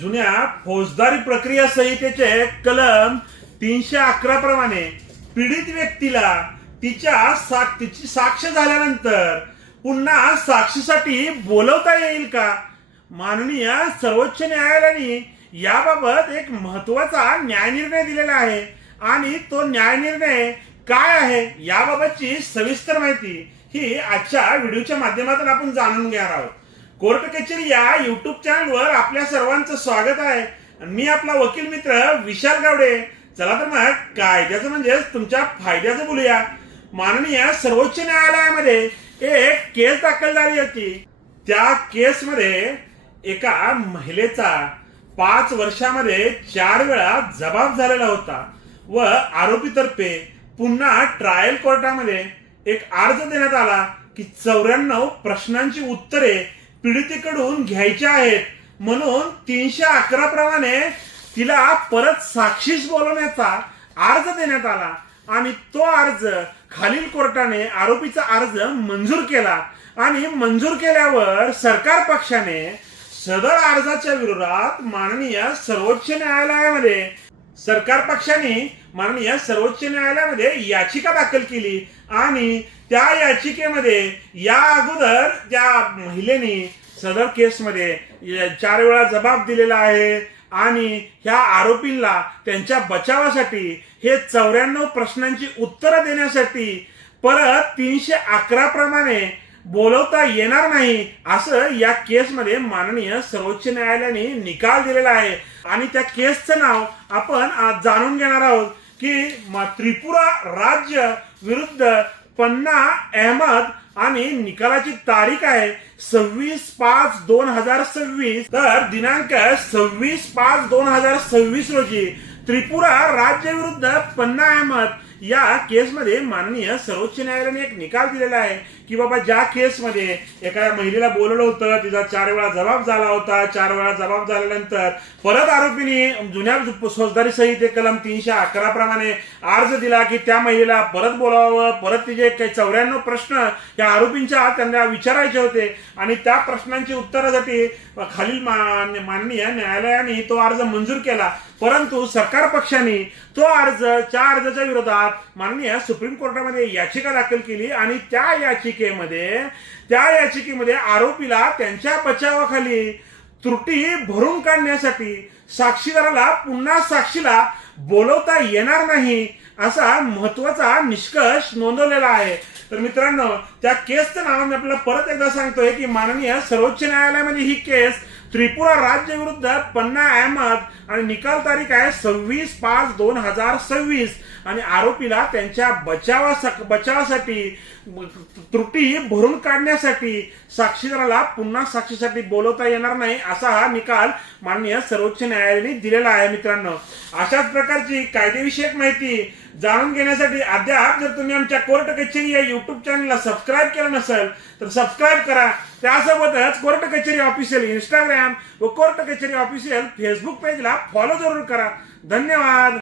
जुन्या फौजदारी प्रक्रिया संहितेचे कलम 311 प्रमाणे पीडित व्यक्तीला तिची साक्ष झाल्यानंतर पुन्हा साक्षीसाठी बोलवता येईल का? माननीय सर्वोच्च न्यायालयाने याबाबत एक महत्वाचा न्यायनिर्णय दिलेला आहे आणि तो न्यायनिर्णय काय आहे याबाबतची सविस्तर माहिती ही आजच्या व्हिडिओच्या माध्यमातून आपण जाणून घेणार आहोत. कोर्ट कचेरी या युट्यूब चॅनलवर आपल्या सर्वांचं स्वागत आहे. मी आपला वकील मित्र विशाल गावडे. चला तर मग कायद्याचं म्हणजे तुमच्या फायद्याचं बोलूया. माननीय सर्वोच्च न्यायालयामध्ये एक केस दाखल झाली होती. त्या केसमध्ये एका महिलेचा 5 वर्षामध्ये 4 वेळा जबाब झालेला होता व आरोपीतर्फे पुन्हा ट्रायल कोर्टामध्ये एक अर्ज देण्यात आला की 94 प्रश्नांची उत्तरे पीडितेकडून घ्यायची आहेत, म्हणून 311 प्रमाणे तिला परत साक्षीस बोलवण्याचा अर्ज देण्यात आला आणि तो अर्ज खालील कोर्टाने आरोपीचा अर्ज मंजूर केला आणि मंजूर केल्यावर सरकार पक्षाने सदर अर्जाच्या विरोधात माननीय सर्वोच्च न्यायालयामध्ये याचिका दाखल केली आणि त्या याचिकेमध्ये या अगोदर त्या महिलेने सदर केसमध्ये 4 वेळा जबाब दिलेला आहे आणि ह्या आरोपींना त्यांच्या बचावासाठी हे 94 प्रश्नांची उत्तरं देण्यासाठी परत 311 प्रमाणे बोलवता येणार नाही असं या केसमध्ये माननीय सर्वोच्च न्यायालयाने निकाल दिलेला आहे. आणि त्या केसचं नाव आपण आज जाणून घेणार आहोत की त्रिपुरा राज्य विरुद्ध पन्ना अहमद आणि निकालाची तारीख आहे 26/5/2026. तर दिनांक 26/5/2026 रोजी त्रिपुरा राज्य विरुद्ध पन्ना अहमद या केसमध्ये माननीय सर्वोच्च न्यायालयाने एक निकाल दिलेला आहे की बाबा ज्या केसमध्ये एका महिलेला बोलवलं होतं, तिचा 4 वेळा जबाब झाला होता, 4 वेळा जबाब झाल्यानंतर परत आरोपीने जुन्या फौजदारी संहिते कलम 311 प्रमाणे अर्ज दिला की त्या महिलेला परत बोलावं, परत तिचे काही 94 प्रश्न या आरोपींच्या त्यांना विचारायचे होते आणि त्या प्रश्नांची उत्तरासाठी खालील माननीय न्यायालयाने तो अर्ज मंजूर केला. परंतु सरकार पक्षाने त्या अर्जाच्या विरोधात माननीय सुप्रीम कोर्टामध्ये याचिका दाखल केली आणि त्या याचिकेमध्ये आरोपीला त्यांच्या बचावाखाली त्रुटी भरून काढण्यासाठी साक्षीदाराला पुन्हा साक्षीला बोलवता येणार नाही असा महत्वाचा निष्कर्ष नोंदवलेला आहे. तर मित्रांनो, त्या केसचं नाव मी आपल्याला परत एकदा सांगतोय की माननीय सर्वोच्च न्यायालयामध्ये ही केस त्रिपुरा राज्य विरुद्ध पन्ना अहमद आणि निकाल तारीख आहे 26/5/2026 आणि आरोपीला त्यांच्या बचावासाठी त्रुटी भरून काढण्यासाठी साक्षीदाराला पुन्हा साक्षीसाठी बोलवता येणार नाही असा हा निकाल माननीय सर्वोच्च न्यायालयाने दिलेला आहे. मित्रांनो, अशाच प्रकारची कायदेविषयक माहिती जाणून घेण्यासाठी अद्याप जर तुम्ही आमच्या कोर्ट कचेरी या युट्यूब चॅनलला सबस्क्राईब केलं नसेल तर सबस्क्राईब करा. त्यासोबतच कोर्ट कचेरी ऑफिशियल इंस्टाग्राम व कोर्ट कचेरी ऑफिशियल फेसबुक पेजला फॉलो जरूर करा. धन्यवाद.